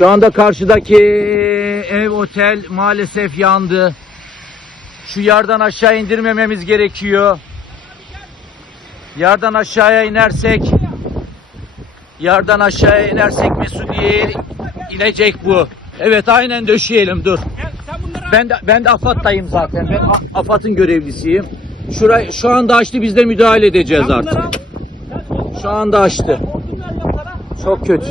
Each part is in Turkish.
Şu anda karşıdaki ev, otel maalesef yandı. Şu yardan aşağı indirmememiz gerekiyor. Yardan aşağıya inersek Mesudiye'ye inecek bu. Evet, aynen döşeyelim, dur. Ben de AFAD'dayım zaten. Ben AFAD'ın görevlisiyim. Şu anda açtı, biz de müdahale edeceğiz artık. Şu anda açtı. Çok kötü.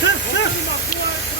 Çık.